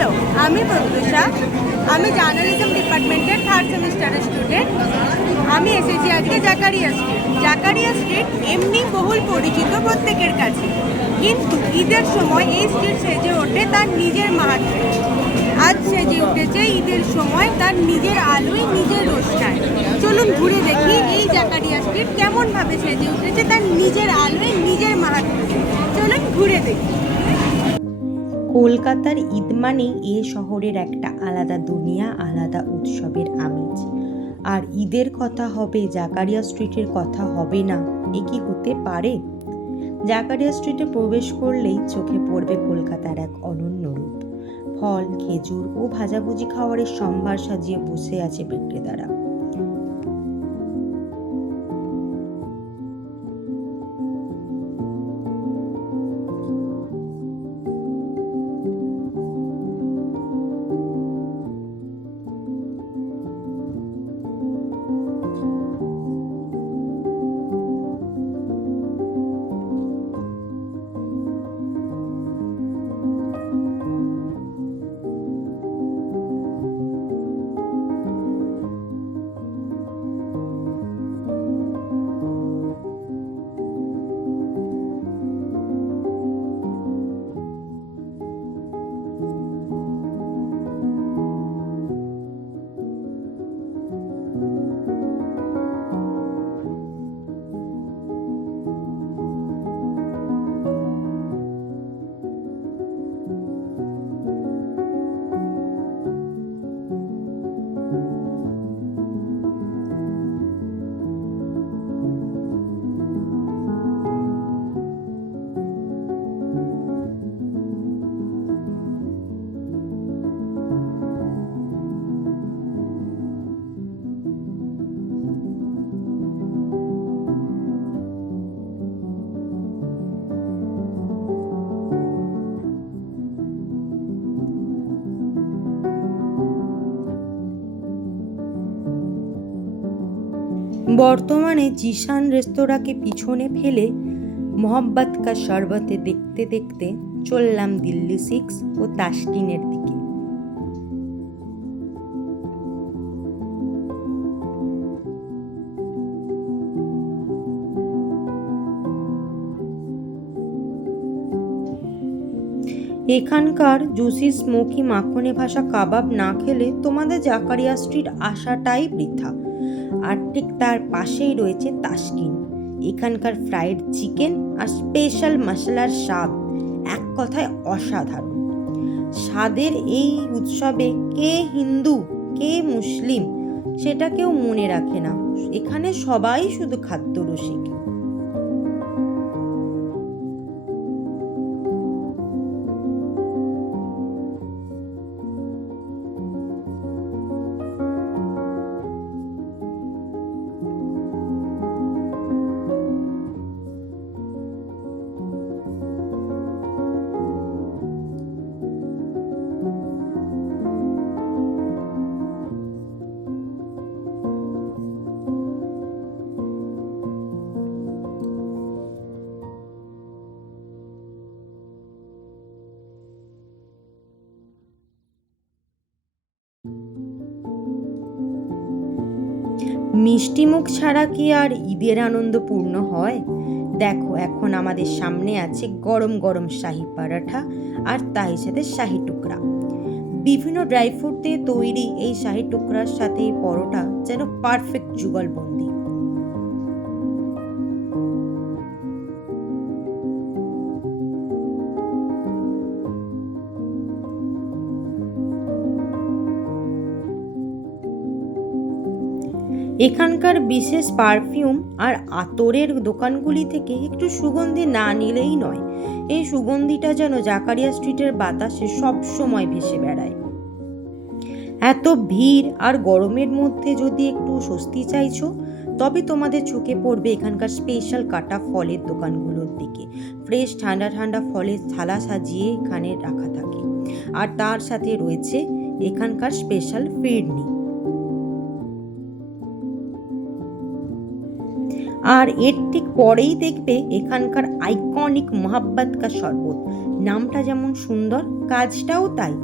Hello, আমি প্রত্যুষা। আমি journalism ডিপার্টমেন্টের 3rd সেমিস্টারের স্টুডেন্ট। আমি এসেছি আজকে জাকারিয়া স্ট্রিট। জাকারিয়া স্ট্রিট এমনি বহুল পরিচিত প্রত্যেকের কাছে, কিন্তু ঈদের সময় এই স্ট্রিট সেজে ওঠে তার নিজের মাহাত্ম্যে। আজ সেজে উঠেছে ঈদের সময় তার নিজের আলোয়, নিজের রোশনায়। চলুন ঘুরে দেখি এই জাকারিয়া স্ট্রিট কেমনভাবে সেজে উঠেছে তার নিজের আলোয়, নিজের মাহাত্ম্যে। চলুন ঘুরে দেখি। কলকাতার ঈদ মানেই এ শহরের একটা আলাদা দুনিয়া, আলাদা উৎসবের আমেজ। আর ঈদের কথা হবে, জাকারিয়া স্ট্রিটের কথা হবে না, এ কি হতে পারে? জাকারিয়া স্ট্রিটে প্রবেশ করলেই চোখে পড়বে কলকাতার এক অনন্য রূপ। ফল, খেজুর ও ভাজাভুজি খাবারের সম্ভার সাজিয়ে বসে আছে বিক্রেতারা। বর্তমানে জিশান রেস্তোরাঁকে পিছনে ফেলে মোহাব্বত কা শরবতে দেখতে দেখতে চললাম দিল্লি 6 ও তাসকিনের দিকে। এখানকার জুসি স্মোকি মাখনে ভাসা কাবাব না খেলে তোমাদের জাকারিয়া স্ট্রিট আসাটাই বৃথা। আর ঠিক তার পাশেই রয়েছে তাসকিন। এখানকার ফ্রাইড চিকেন আর স্পেশাল মশলার স্বাদ এক কথায় অসাধারণ। স্বাদের এই উৎসবে কে হিন্দু কে মুসলিম সেটা কেউ মনে রাখে না, এখানে সবাই শুধু খাদ্য রসিক। মিষ্টি মুখ ছাড়া কি আর ঈদের আনন্দ পূর্ণ হয়? দেখো, এখন আমাদের সামনে আছে গরম গরম শাহি পরাঠা আর তাই সাথে শাহি টুকরা। বিভিন্ন ড্রাই ফ্রুট দিয়ে তৈরি এই শাহি টুকরার সাথে এই পরোটা যেন পারফেক্ট যুগলবন্দি। এখানকার বিশেষ পারফিউম আর আতরের দোকানগুলি থেকে একটু সুগন্ধি না নিলেই নয়। এই সুগন্ধিটা যেন জাকারিয়া স্ট্রিটের বাতাসে সব সময় ভেসে বেড়ায়। এত ভিড় আর গরমের মধ্যে যদি একটু স্বস্তি চাইছো, তবে তোমাদের চোখে পড়বে এখানকার স্পেশাল কাটা ফলের দোকানগুলোর দিকে। ফ্রেশ ঠান্ডা ঠান্ডা ফলের থালা সাজিয়ে এখানে রাখা থাকে, আর তার সাথে রয়েছে এখানকার স্পেশাল ফিরনি। আর এর ঠিক পরেই দেখবে এখানকার আইকনিক মোহাব্বত কা শরবত। নামটা যেমন সুন্দর, কাজটাও তাই।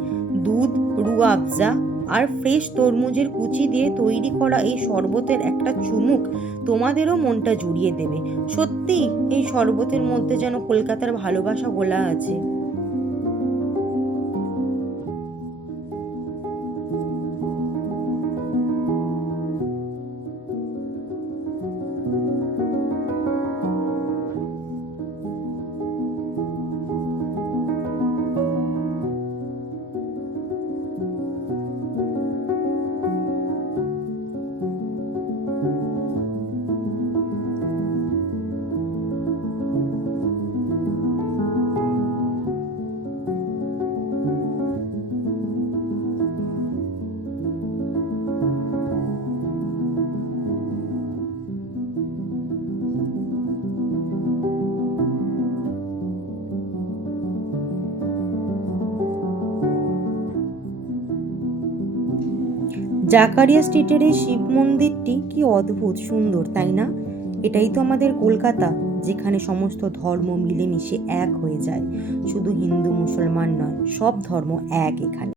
দুধ, রুহ আফজা আর ফ্রেশ তরমুজের কুচি দিয়ে তৈরি করা এই শরবতের একটা চুমুক তোমাদেরও মনটা জুড়িয়ে দেবে। সত্যি এই শরবতের মধ্যে যেন কলকাতার ভালোবাসা গোলা আছে। জাকারিয়া স্ট্রিটের এই শিব মন্দিরটি কি অদ্ভুত সুন্দর, তাই না? এটাই তো আমাদের কলকাতা, যেখানে সমস্ত ধর্ম মিলেমিশে এক হয়ে যায়। শুধু হিন্দু মুসলমান নয়, সব ধর্ম এক এখানে।